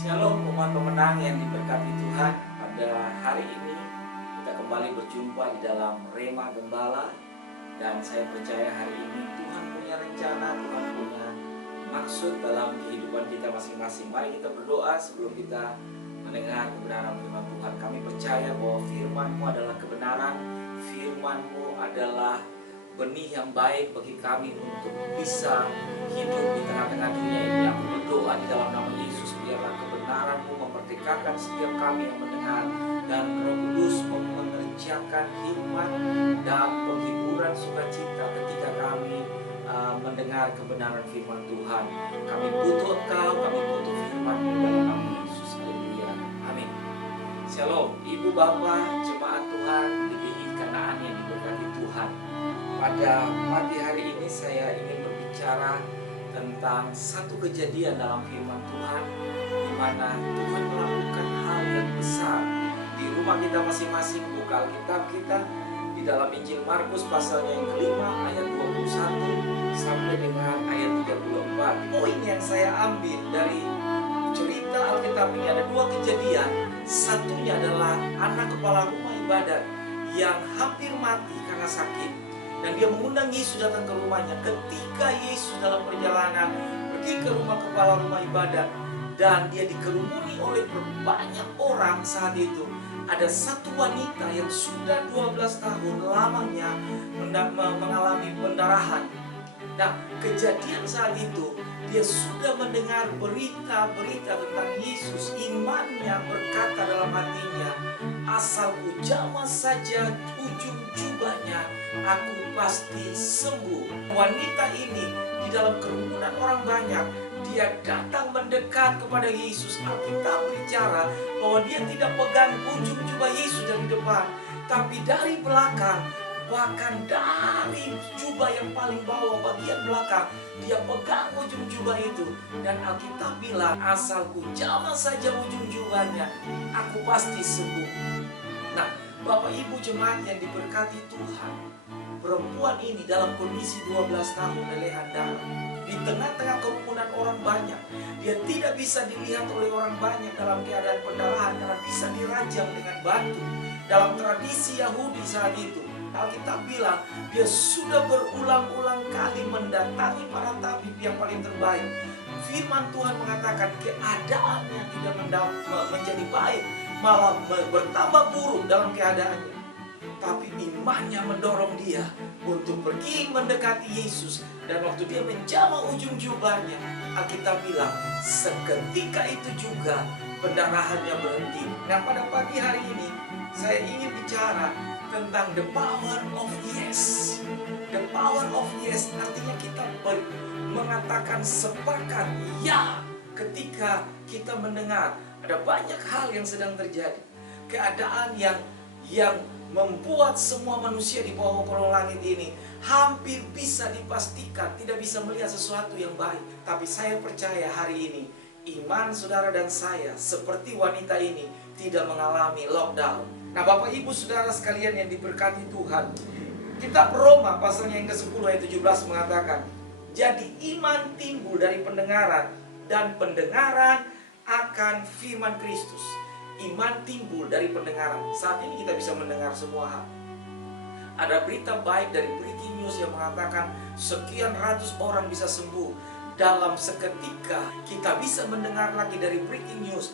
Shalom umat pemenang yang diberkati Tuhan. Pada hari ini kita kembali berjumpa di dalam Rema Gembala. Dan saya percaya hari ini Tuhan punya rencana, Tuhan punya maksud dalam kehidupan kita masing-masing. Mari kita berdoa sebelum kita mendengar kebenaran firman Tuhan. Kami percaya bahwa firman-Mu adalah kebenaran, firman-Mu adalah benih yang baik bagi kami untuk bisa hidup di tengah-tengah dunia ini. Aku berdoa di dalam nama Yesus, biarlah kebenaran-Mu memerdekakan setiap kami yang mendengar, dan Roh Kudus mengerjakan hikmat dan penghiburan sukacita ketika kami mendengar kebenaran firman Tuhan. Kami butuh Engkau, kami butuh firman-Mu dalam nama Yesus. Haleluya. Amin. Shalom, Ibu Bapak, jemaat Tuhan di GI Kanaan yang diberkati Tuhan. Pada pagi hari ini saya ingin berbicara tentang satu kejadian dalam firman Tuhan, di mana Tuhan melakukan hal yang besar. Di rumah kita masing-masing buka Alkitab kita di dalam Injil Markus pasalnya yang kelima ayat 21 sampai dengan ayat 34. Poin yang saya ambil dari cerita Alkitab ini ada dua kejadian. Satunya adalah anak kepala rumah ibadat yang hampir mati karena sakit, dan dia mengundang Yesus datang ke rumahnya. Ketika Yesus dalam perjalanan pergi ke rumah kepala rumah ibadat, dan dia dikerumuni oleh banyak orang saat itu, ada satu wanita yang sudah 12 tahun lamanya mengalami pendarahan. Nah, kejadian saat itu dia sudah mendengar berita-berita tentang Yesus. Imannya berkata dalam hatinya, asalku jamah saja ujung jubahnya, aku pasti sembuh. Wanita ini di dalam kerumunan orang banyak, dia datang mendekat kepada Yesus. Alkitab berbicara bahwa dia tidak pegang ujung jubah Yesus dari depan, tapi dari belakang, bahkan dari jubah yang paling bawah bagian belakang, dia pegang ujung jubah itu. Dan Alkitab bilang, asalku jamah saja ujung jubahnya, aku pasti sembuh. Nah, Bapak Ibu jemaat yang diberkati Tuhan, perempuan ini dalam kondisi 12 tahun lelehan darah, di tengah-tengah kerumunan orang banyak. Dia tidak bisa dilihat oleh orang banyak dalam keadaan pendarahan karena bisa dirajam dengan batu. Dalam tradisi Yahudi saat itu, Alkitab bilang dia sudah berulang-ulang kali mendatangi para tabib yang paling terbaik. Firman Tuhan mengatakan keadaannya tidak menjadi baik, malah bertambah buruk dalam keadaannya. Tapi imannya mendorong dia untuk pergi mendekati Yesus. Dan waktu dia menjamah ujung jubahnya, Alkitab bilang seketika itu juga pendarahannya berhenti. Nah, pada pagi hari ini saya ingin bicara tentang the power of yes. The power of yes artinya kita mengatakan sepakat ya ketika kita mendengar ada banyak hal yang sedang terjadi. Keadaan yang membuat semua manusia di bawah kolong langit ini hampir bisa dipastikan tidak bisa melihat sesuatu yang baik. Tapi saya percaya hari ini iman saudara dan saya seperti wanita ini tidak mengalami lockdown. Nah, Bapak Ibu Saudara sekalian yang diberkati Tuhan, kitab Roma pasalnya yang ke-10 ayat 17 mengatakan, jadi iman timbul dari pendengaran, dan pendengaran akan firman Kristus. Iman timbul dari pendengaran. Saat ini kita bisa mendengar semua hal. Ada berita baik dari breaking news yang mengatakan sekian ratus orang bisa sembuh. Dalam seketika kita bisa mendengar lagi dari breaking news,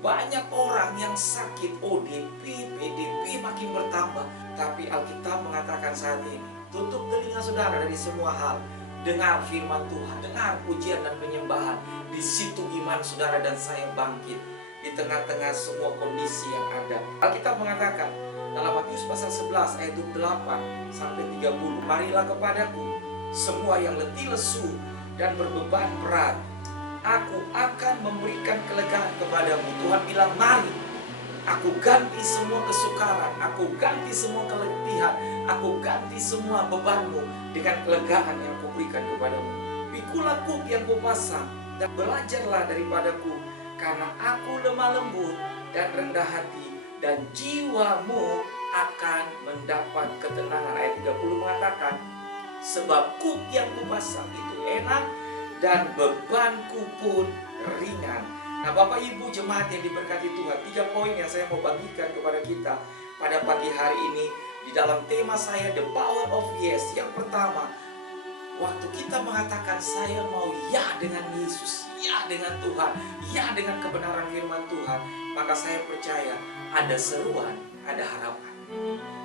banyak orang yang sakit ODP, PDP makin bertambah. Tapi Alkitab mengatakan saat ini, tutup telinga saudara dari semua hal. Dengar firman Tuhan, dengar pujian dan penyembahan. Di situ iman saudara dan saya bangkit di tengah-tengah semua kondisi yang ada. Alkitab mengatakan dalam Matius pasal 11 ayat 28 sampai 30, marilah kepadaku semua yang letih lesu dan berbeban berat, aku akan memberikan kelegaan kepadamu. Tuhan bilang, mari, aku ganti semua kesukaran, aku ganti semua keletihan, aku ganti semua bebanmu dengan kelegaan yang aku berikan kepadamu. Pikulah kuk yang kupasang dan belajarlah daripadaku, karena aku lemah lembut dan rendah hati, dan jiwamu akan mendapat ketenangan. Ayat 30 mengatakan, sebab kuk yang kupasang itu enak dan bebanku pun ringan. Nah, Bapak Ibu jemaat yang diberkati Tuhan, 3 poin yang saya mau bagikan kepada kita pada pagi hari ini di dalam tema saya, The Power of Yes. Yang pertama, waktu kita mengatakan saya mau ya dengan Yesus, ya dengan Tuhan, ya dengan kebenaran firman Tuhan, maka saya percaya ada seruan, ada harapan.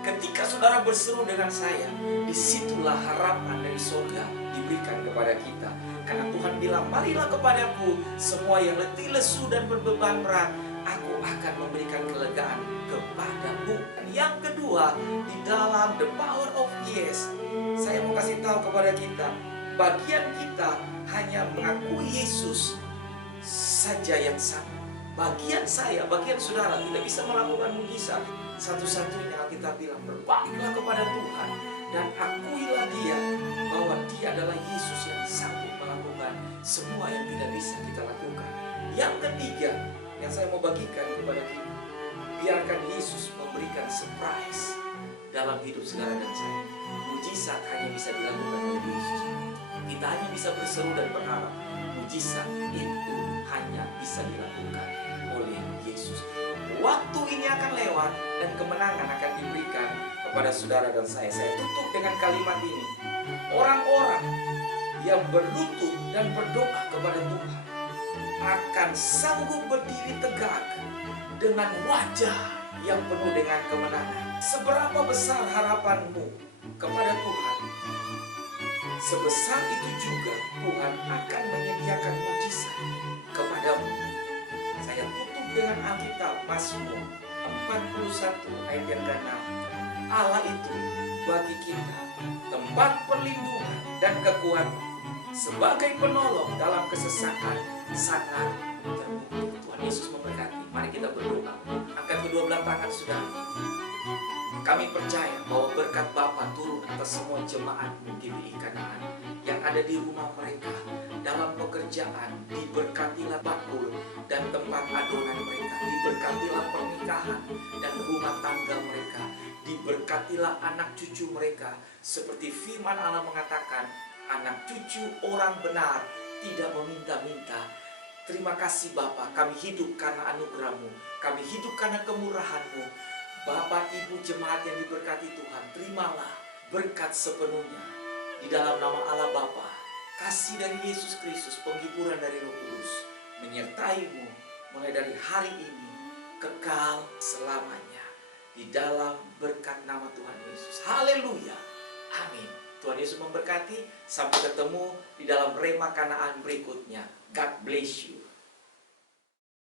Ketika saudara berseru dengan saya, disitulah harapan dari surga diberikan kepada kita. Karena Tuhan bilang, marilah kepadaku semua yang letih lesu dan berbeban berat, aku akan memberikan kelegaan kepadamu. Yang kedua, di dalam The Power of Yes, saya mau kasih tahu kepada kita, bagian kita hanya mengakui Yesus saja yang sama. Bagian saya, bagian saudara tidak bisa melakukan mujizat. Satu-satunya kita bilang, berbaliklah kepada Tuhan dan akuilah Dia bahwa Dia adalah Yesus yang sanggup melakukan semua yang tidak bisa kita lakukan. Yang ketiga yang saya mau bagikan kepada kita, biarkan Yesus memberikan surprise dalam hidup saudara dan saya. Mujizat hanya bisa dilakukan oleh Yesus. Kita hanya bisa berseru dan berharap. Mujizat itu hanya bisa dilakukan oleh Yesus. Waktu ini akan lewat dan kemenangan akan diberikan kepada saudara dan saya. Saya tutup dengan kalimat ini. Orang-orang yang berlutut dan berdoa kepada Tuhan akan sanggup berdiri tegak dengan wajah yang penuh dengan kemenangan. Seberapa besar harapanmu kepada Tuhan, sebesar itu juga Tuhan akan menyediakan mujizat kepadamu. Saya tutup dengan Alkitab, Mazmur 41 ayat yang ke-6. Allah itu bagi kita tempat perlindungan dan kekuatan, sebagai penolong dalam kesesakan sangat terbukti. Tuhan Yesus memberkati. Mari kita berdoa. Angkat kedua belah tangan saudara. Kami percaya bahwa berkat Bapa turun atas semua jemaat GBI Kanaan yang ada di rumah mereka, dalam pekerjaan. Diberkatilah bakul dan tempat adonan mereka, diberkatilah pernikahan dan rumah tangga mereka, diberkatilah anak cucu mereka. Seperti firman Allah mengatakan, anak cucu orang benar tidak meminta-minta. Terima kasih Bapa, kami hidup karena anugerah-Mu, kami hidup karena kemurahan-Mu. Bapak Ibu jemaat yang diberkati Tuhan, terimalah berkat sepenuhnya di dalam nama Allah Bapa, kasih dari Yesus Kristus, penghiburan dari Roh Kudus menyertai-mu mulai dari hari ini kekal selamanya di dalam berkat nama Tuhan Yesus. Haleluya. Amin. Tuhan Yesus memberkati. Sampai ketemu di dalam Rema Kanaan berikutnya. God bless you.